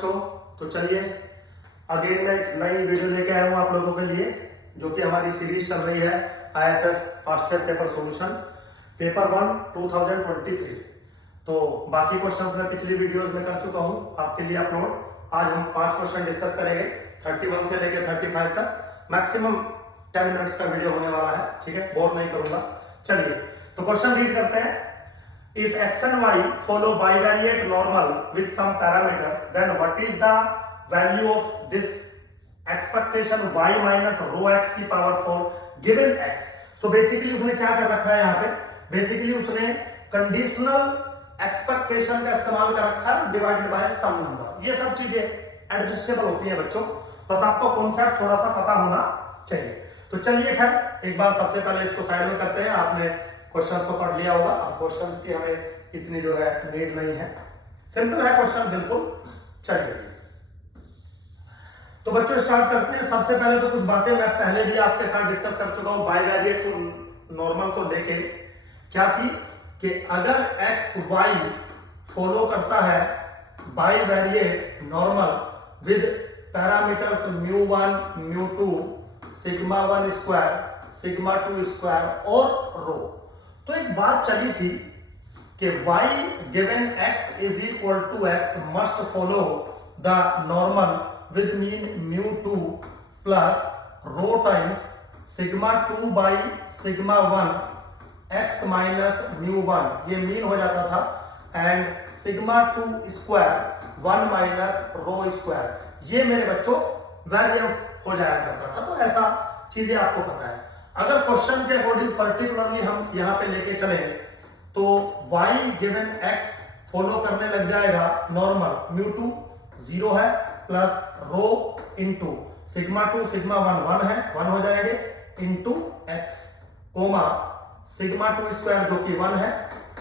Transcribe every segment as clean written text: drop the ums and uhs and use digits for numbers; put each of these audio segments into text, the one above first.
बच्चों। तो चलिए अगेन मैं एक नई वीडियो लेके आया हूँ आप लोगों के लिए, जो कि हमारी सीरीज चल रही है ISS fast paper solution paper 1 2023। तो बाकी क्वेश्चंस मैं पिछली वीडियोस में कर चुका हूँ आपके लिए अपलोड। आज हम 5 क्वेश्चन डिस्कस करेंगे 31 से लेकर 35 तक। मैक्सिमम 10 मिनट्स का वीडियो होने वाला है, ठीक है, बोर नहीं करूंगा। चलिए तो क्वेश्चन रीड करते हैं। If x and y follow bivariate normal with some parameters, then what is the value of this expectation y minus rho x की power 4 given x? So basically उसने क्या कर रखा है यहाँ पे, बेसिकली उसने कंडीशनल एक्सपेक्टेशन का इस्तेमाल कर रखा है डिवाइडेड बाय सम नंबर। ये सब चीजें एडजस्टेबल होती हैं बच्चों, बस आपको कॉन्सेप्ट थोड़ा सा पता होना चाहिए। तो चलिए खैर एक बार सबसे पहले इसको साइड में करते हैं। आपने क्वेश्चंस को पढ़ लिया होगा, अब क्वेश्चंस की हमें इतनी जो है नीड नहीं है, सिंपल है क्वेश्चन बिल्कुल। चलिए तो बच्चों स्टार्ट करते हैं। सबसे पहले तो कुछ बातें मैं पहले भी आपके साथ डिस्कस कर चुका हूं बाइवेरिएट को नॉर्मल को लेके। क्या थी कि अगर एक्स वाई फॉलो करता है bivariate normal with parameters μ1 μ2 sigma 1 square sigma 2 square और रो, तो एक बात चली थी कि y given x is equal to x must follow the normal with mean μ2 plus rho times sigma 2 by sigma 1 x minus μ1, ये मीन हो जाता था, and sigma 2 square 1 minus rho square, ये मेरे बच्चों वेरिएंस हो जाया करता था। तो ऐसा चीजें आपको पता है। अगर क्वेश्चन के अकॉर्डिंग पर्टिकुलरली हम यहां पे लेके चले तो y गिवन x फॉलो करने लग जाएगा नॉर्मल μ2 0 है plus rho into sigma 2 sigma 1 1 है, 1 हो जाएंगे into x comma sigma 2 square जो कि 1 है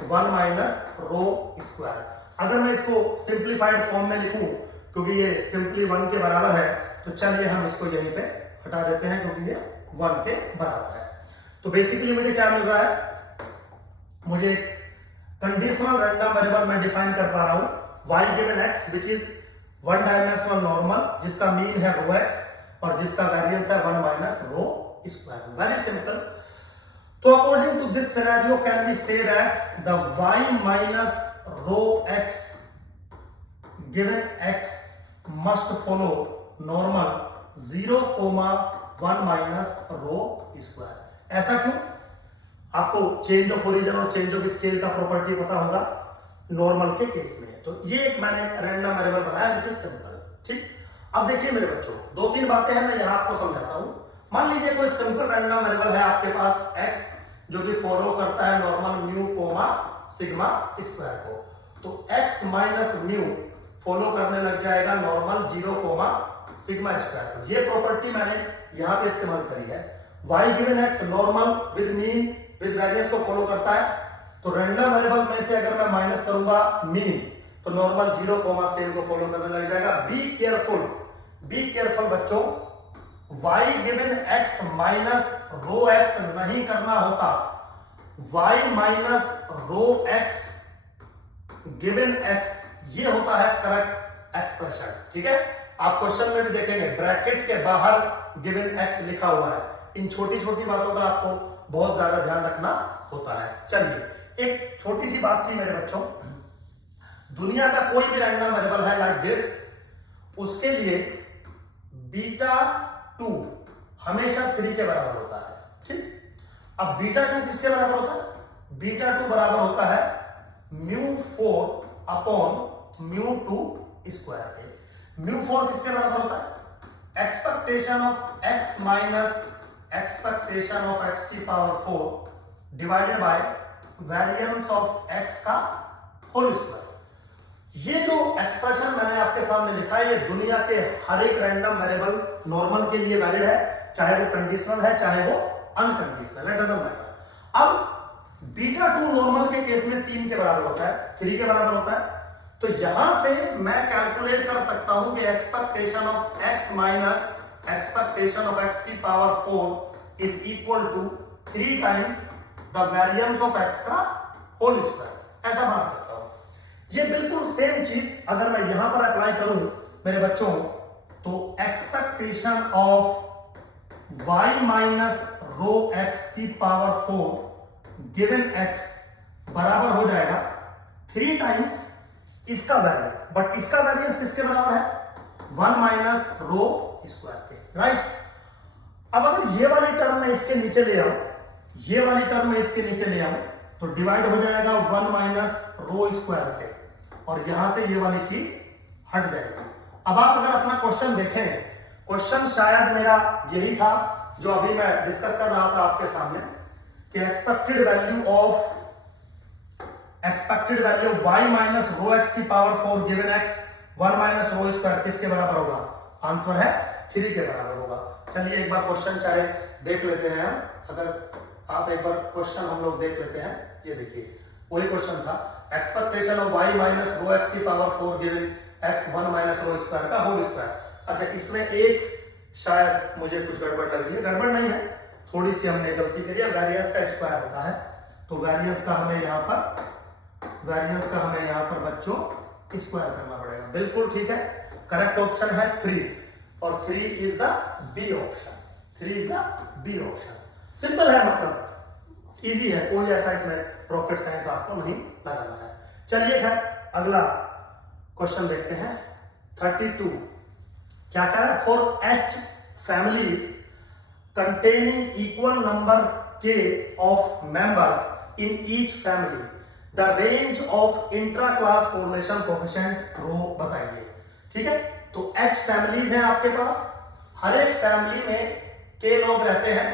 1 माइनस रो स्क्वायर। अगर मैं इसको सिंप्लीफाइड फॉर्म में लिखूं क्योंकि ये सिंपली 1 के बराबर है, तो चलिए हम इसको यहीं पे हटा देते हैं क्योंकि ये 1 के बराबर है। तो बेसिकली मुझे क्या मिल रहा है, मुझे एक कंडीशनल रैंडम वेरिएबल मैं डिफाइन कर पा रहा हूं y given x which is 1 dimensional normal जिसका मीन है रो x और जिसका वेरिएंस है 1 minus rho square. Very simple. तो according to this scenario can be say that the y minus rho x given x must follow normal 0, 1 minus rho square. ऐसा क्यों? आपको change of origin और change of scale का property पता होगा normal के case में। तो ये एक मैंने रैंडम वेरिएबल बनाया विच इज सिंपल। ठीक, अब देखिए मेरे बच्चों 2-3 बातें हैं, मैं यहां आपको समझाता हूं। मान लीजिए कोई सिंपल रैंडम वेरिएबल है आपके पास x जो कि फॉलो करता है normal mu comma sigma square को, तो x माइनस म्यू फॉलो करने लग जाएगा नॉर्मल 0, सिग्मा स्क्वायर। ये प्रॉपर्टी मैंने यहां पे इस्तेमाल करी है। y given x normal with mean with variance को फॉलो करता है, तो रैंडम वेरिएबल में से अगर मैं माइनस करूंगा मीन तो नॉर्मल 0, सेम को फॉलो करने लग जाएगा। बी केयरफुल बच्चों, y given x minus rho x नहीं करना होता, y minus rho x given x ये होता है करेक्ट एक्सप्रेशन। ठीक है, आप क्वेश्चन में भी देखेंगे ब्रैकेट के बाहर गिवन x लिखा हुआ है। इन छोटी छोटी बातों का आपको बहुत ज्यादा ध्यान रखना होता है। चलिए एक छोटी सी बात थी मेरे बच्चों, दुनिया का कोई भी रैंडम वेरिएबल है लाइक दिस, उसके लिए बीटा 2 हमेशा 3 के बराबर होता है। ठीक, अब बीटा 2 किसके बराबर होता है? बीटा 2 बराबर होता है μ4 अपॉन μ2 स्क्वायर के। μ4 किसके बराबर होता है? Expectation of x minus expectation of x की power 4 divided by variance of x का होल स्क्वायर। ये जो एक्सप्रेशन मैंने आपके सामने लिखा है, ये दुनिया के हर एक रैंडम वेरिएबल नॉर्मल के लिए वैलिड है, चाहे वो कंडीशनल है चाहे वो अनकंडीशनल है, डजंट मैटर। अब बीटा 2 नॉर्मल के केस में 3 के बराबर होता है, 3 के बराबर होता है, तो यहां से मैं कैलकुलेट कर सकता हूं कि expectation of x minus expectation of x की power 4 is equal to 3 times the variance of x का होल स्क्वायर। ऐसा बना सकता हूं। ये बिल्कुल सेम चीज अगर मैं यहां पर अप्लाई करूं मेरे बच्चों, तो expectation of y minus rho x की पावर 4 गिवन x बराबर हो जाएगा 3 टाइम्स इसका वेरिएंस, बट इसका वेरिएंस किसके बराबर है? 1 माइनस रो स्क्वायर के, राइट। अब अगर ये वाली टर्म में इसके नीचे ले आऊं, ये वाली टर्म में इसके नीचे ले आऊं, तो डिवाइड हो जाएगा 1 माइनस रो स्क्वायर से, और यहां से ये वाली चीज हट जाएगी। अब आप अगर अपना क्वेश्चन देखें, क्वेश्चन शायद मेरा यही था जो अभी मैं डिस्कस कर रहा था आपके सामने, कि expected value y minus rho X की power 4 given x 1 minus rho square किसके बराबर होगा? आंसर है 3 के बराबर होगा। चलिए एक बार क्वेश्चन चाहे देख लेते हैं हम, अगर आप एक बार क्वेश्चन हम लोग देख लेते हैं। ये देखिए वही क्वेश्चन था, expectation of y minus rho X की power 4 given x 1 minus rho square का होल स्क्वायर। अच्छा, इसमें एक शायद मुझे कुछ गड़बड़ लग रही है, गड़बड़ नहीं है, थोड़ी सी हमने गलती करी है। वेरिएंस का स्क्वायर होता है, तो वेरिएंस का हमें यहाँ पर बच्चों स्क्वायर करना पड़ेगा। बिल्कुल ठीक है, करेक्ट ऑप्शन है 3, और 3 is the B option. 3 is the B option. Simple है, मतलब इजी है, कोई ऐसा इसमें रॉकेट साइंस आपको नहीं लगाना है। चलिए खैर अगला क्वेश्चन देखते हैं। 32 क्या कह रहा है? For H families containing equal number के of members in each family the range of intra class correlation coefficient rho बताइए। ठीक है, तो एच फैमिलीज हैं आपके पास, हर एक फैमिली में के लोग रहते हैं,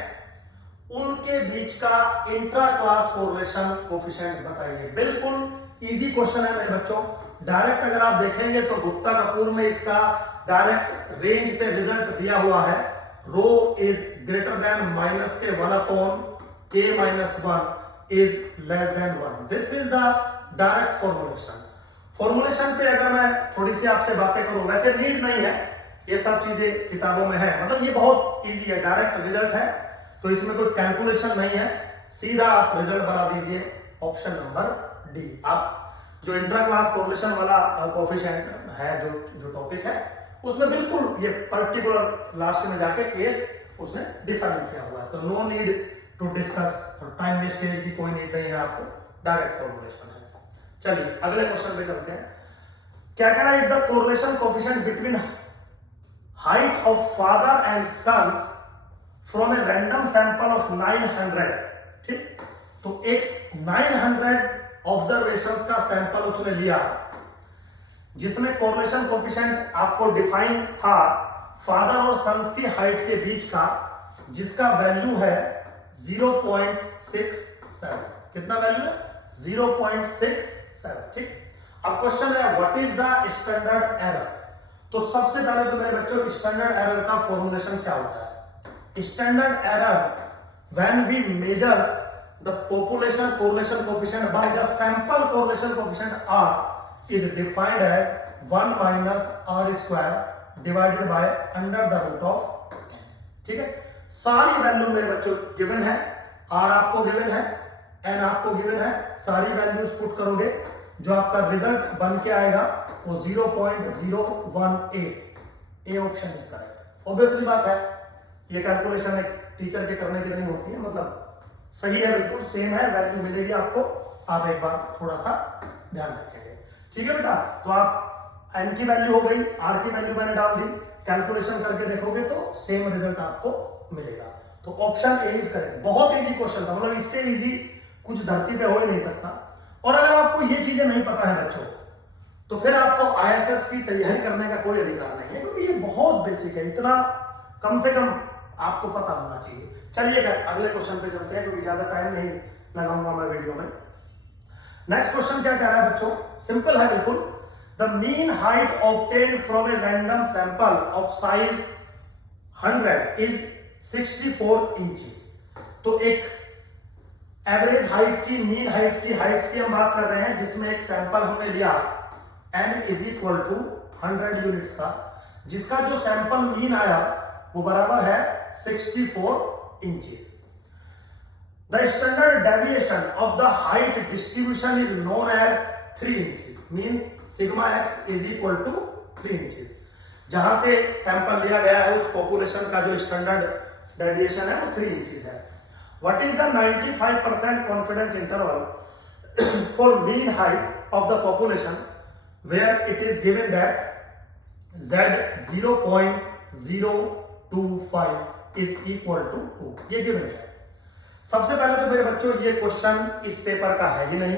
उनके बीच का इंट्रा क्लास कोरिलेशन कोएफिशिएंट बताइए। बिल्कुल इजी क्वेश्चन है मेरे बच्चों। डायरेक्ट अगर आप देखेंगे तो गुप्ता कपूर में इसका डायरेक्ट रेंज पे रिजल्ट दिया हुआ है, रो इज ग्रेटर देन माइनस के 1 अपॉन के minus 1 is less than 1। This is the direct formulation. Formulation पे अगर मैं थोड़ी सी आपसे बातें करूं, वैसे नीड नहीं है, ये सब चीजें किताबों में है, मतलब ये बहुत इजी है, डायरेक्ट रिजल्ट है, तो इसमें कोई कैलकुलेशन नहीं है, सीधा आप रिजल्ट बना दीजिए ऑप्शन नंबर डी। आप जो इंट्रा क्लास कोरिलेशन वाला कोएफिशिएंट है, जो टॉपिक है, उसमें बिल्कुल ये पर्टिकुलर लास्ट में जाके केस उसने डिफाइन किया हुआ है, तो no need to discuss, time wastage की कोई नीड नहीं है आपको, डायरेक्ट फॉर्मुलेशन है। चलिए अगले क्वेश्चन पे चलते हैं। क्या कह रहा है? The correlation coefficient between height of father and sons from a random sample of 900। ठीक, तो एक 900 ऑब्जर्वेशंस का सैंपल उसने लिया, जिसमें कोरिलेशन कोएफिशिएंट आपको डिफाइन था फादर और सन्स की हाइट के बीच का, जिसका वैल्यू है 0.67। कितना वैल्यू है? 0.67। ठीक, अब क्वेश्चन है what is the standard error. तो सबसे पहले तो मेरे बच्चों स्टैंडर्ड एरर का फॉर्मुलेशन क्या होता है? Standard error when we measures the population correlation coefficient by the sample correlation coefficient r is defined as 1 minus r square divided by under the root of n। ठीक है, सारी value मेरे बच्चों given है, r आपको given है, n आपको given है, सारी वैल्यूज पुट करोगे, जो आपका रिजल्ट बन के आएगा वो 0.018। ए ऑप्शन इसका है। ऑब्वियसली बात है, ये कैलकुलेशन एक टीचर के करने की नहीं होती है, मतलब सही है, बिल्कुल सेम है, वैल्यू मिलेगी आपको, आप एक बार थोड़ा सा ध्यान रखेंगे। ठीक है बेटा, तो आप n की वैल्यू हो गई, r की वैल्यू मैंने डाल दी, कैलकुलेशन करके देखोगे तो सेम रिजल्ट आपको मिलेगा। तो ऑप्शन ए इज करेक्ट। बहुत इजी क्वेश्चन था, मतलब इससे इजी कुछ धरती पे हो ही नहीं सकता। और अगर आपको ये चीजें नहीं पता है बच्चों, तो फिर आपको ISS की तैयारी करने का कोई अधिकार नहीं है, क्योंकि ये बहुत बेसिक है, इतना कम से कम आपको पता होना चाहिए। चलिए अगले क्वेश्चन पे चलते हैं, क्योंकि ज्यादा टाइम नहीं लगाऊंगा मैं वीडियो में। नेक्स्ट क्वेश्चन क्या कह रहा है बच्चों? सिंपल है बिल्कुल। The mean height obtained from a random sample of size 100 is 64 inches. तो एक एवरेज हाइट की, मीन हाइट की, हाइट्स की हम बात कर रहे हैं, जिसमें एक सैंपल हमने लिया n is equal to 100 units का, जिसका जो सैंपल मीन आया वो बराबर है 64 inches. The standard deviation of the height distribution is known as 3 inches, means sigma x is equal to 3 inches. जहां से सैंपल लिया गया है उस पॉपुलेशन का जो स्टैंडर्ड डेविएशन है वो 3 इंचेस है। What is the 95% confidence interval for mean height of the population where it is given that z 0.025 is equal to 2, ये गिवन है। सबसे पहले तो मेरे बच्चों ये क्वेश्चन इस पेपर का है ही नहीं,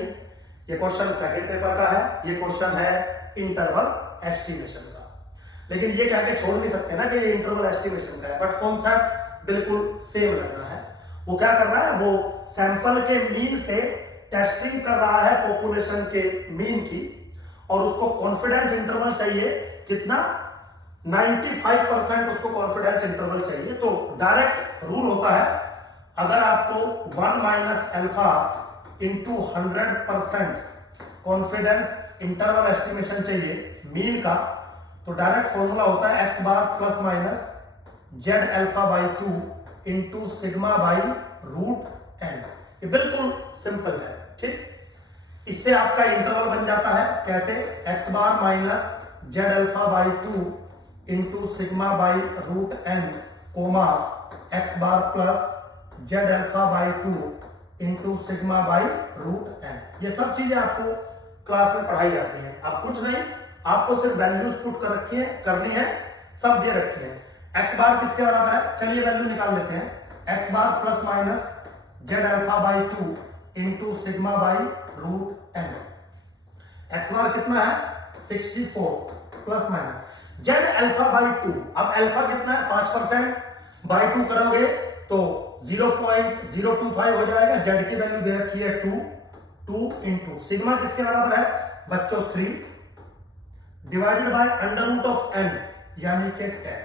ये क्वेश्चन सेकंड पेपर का है, ये क्वेश्चन है इंटरवल एस्टिमेशन का। लेकिन ये कह के छोड़ नहीं सकते ना कि ये इंटरवल एस्टिमेशन का है, बट कॉन्सेप्ट बिल्कुल सेम लग रहा है। वो क्या कर रहा है, वो सैंपल के मीन से टेस्टिंग कर रहा है पॉपुलेशन के मीन की, और उसको कॉन्फिडेंस इंटरवल चाहिए कितना, 95% उसको कॉन्फिडेंस इंटरवल चाहिए। तो डायरेक्ट रूल होता है, अगर आपको 1 minus alpha into 100% confidence interval estimation चाहिए मीन का, तो डायरेक्ट फॉर्मूला होता है x bar plus minus Z alpha by 2 into sigma by root N. ये बिल्कुल सिंपल है, ठीक। इससे आपका इंटरवल बन जाता है कैसे, x bar minus Z alpha by 2 into sigma by root N comma x bar plus Z alpha by 2 into sigma by root N. ये सब चीजें आपको क्लास में पढ़ाई जाती हैं। आप कुछ नहीं, आपको सिर्फ वैल्यूज पुट कर रखी है, करनी है, सब दे रखी है। x बार किसके बराबर है, चलिए वैल्यू निकाल लेते हैं। x bar plus minus Z alpha by 2 into sigma by root N. x bar कितना है 64 plus minus Z alpha by 2। अब अल्फा कितना है 5%, बाई 2 करोगे तो 0.025 हो जाएगा। जेड की वैल्यू दे रखी है 2 इंटू सिग्मा किसके बराबर है बच्चों 3 divided by under root of n यानी के 10।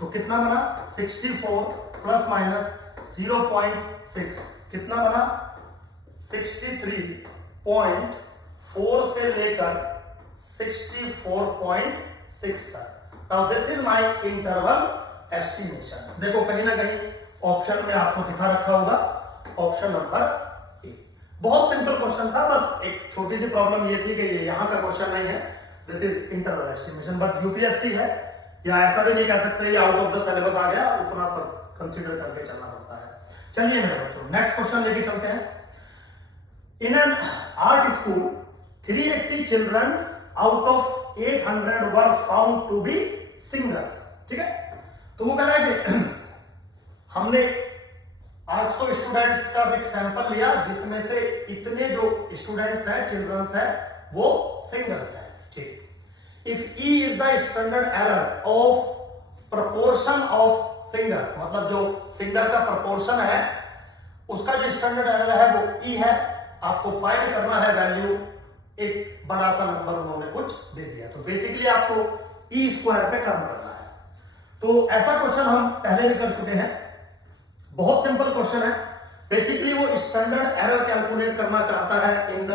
तो कितना बना 64 प्लस माइनस 0.6 कितना बना 63.4 से लेकर 64.6 तक। Now this is my interval estimation. देखो कहीं ना कहीं ऑप्शन में आपको दिखा रखा होगा ऑप्शन नंबर ए। बहुत सिंपल क्वेश्चन था, बस एक छोटी सी प्रॉब्लम ये थी कि ये यहां का क्वेश्चन नहीं है, this is interval estimation, but UPSC है, या ऐसा भी नहीं कह सकते ये आउट ऑफ द सिलेबस आ गया, उतना सब कंसीडर करके चलना पड़ता है। चलिए मेरे बच्चों नेक्स्ट क्वेश्चन लेके चलते हैं। In an art school 380 children out of 800 were found to be singers. ठीक है, तो वो कह रहा है कि हमने 800 स्टूडेंट्स का एक सैंपल लिया जिसमें से इतने जो स्टूडेंट्स हैं चिल्ड्रंस हैं वो सिंगर्स हैं। ठीक, if E is the standard error of proportion of singers, मतलब जो सिंगर का proportion है उसका जो स्टैंडर्ड एरर है वो E है, आपको फाइंड करना है वैल्यू, एक बड़ा सा नंबर उन्होंने कुछ दे दिया, तो बेसिकली आपको E स्क्वायर पे काम करना है। तो ऐसा क्वेश्चन हम पहले भी कर चुके हैं, बहुत सिंपल क्वेश्चन है। बेसिकली वो स्टैंडर्ड एरर कैलकुलेट करना चाहता है इन द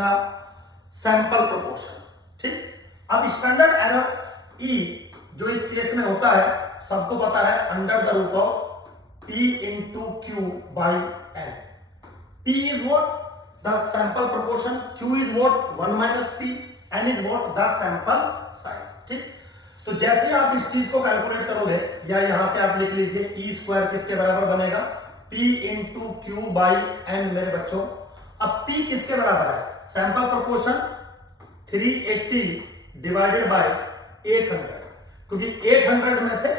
सैंपल प्रोपोर्शन। ठीक, अब स्टैंडर्ड एरर E जो इस केस में होता है सबको पता है under the root of P into Q by N। P is what the sample proportion, Q is what 1 minus P, N is what the sample size. ठीक, तो जैसे आप इस चीज को कैलकुलेट करोगे या यहां से आप लिख लीजिए E स्क्वायर किसके बराबर बनेगा P into Q by N। मेरे बच्चों अब P किसके बराबर है, सैंपल प्रोपोर्शन 380 डिवाइडेड बाय 800, क्योंकि 800 में से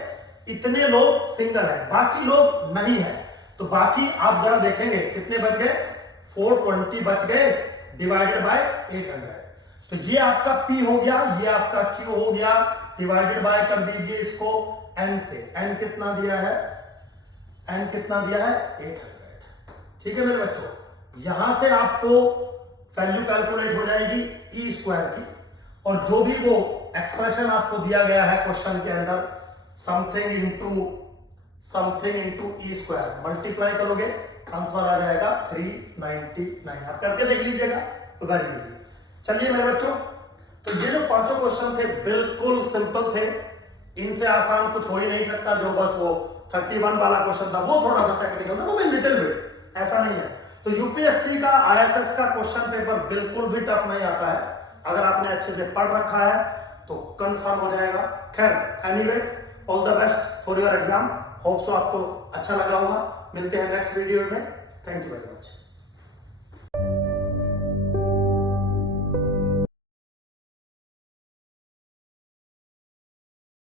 इतने लोग सिंगल हैं, बाकी लोग नहीं है, तो बाकी आप जरा देखेंगे कितने बच गए 420 बच गए डिवाइडेड बाय 800। तो ये आपका P हो गया, ये आपका Q हो गया, डिवाइडेड बाय कर दीजिए इसको N से। N कितना दिया है, N कितना दिया है 800। ठीक है मेरे बच्चों, यहां से आपको वैल्यू कैलकुलेट हो जाएगी E स्क्वायर की, और जो भी वो एक्सप्रेशन आपको दिया गया है क्वेश्चन के अंदर something into E square multiply करोगे आंसर आ जाएगा 399। आप करके देख लीजिएगा, वेरी इजी। चलिए मेरे बच्चों, तो ये जो पांचों क्वेश्चन थे बिल्कुल सिंपल थे, इनसे आसान कुछ हो ही नहीं सकता। जो बस वो 31 वाला क्वेश्चन था वो थोड़ा सा टेक्निकल था, वो भी लिटिल बिट, ऐसा नहीं है। तो यूपीएससी का ISS का क्वेश्चन पेपर बिल्कुल भी टफ नहीं आता है, अगर आपने अच्छे से पढ़ रखा है तो कंफर्म हो जाएगा। खैर anyway, all the best for your exam. Hope so आपको अच्छा लगा होगा। मिलते हैं नेक्स्ट वीडियो में। Thank you very much.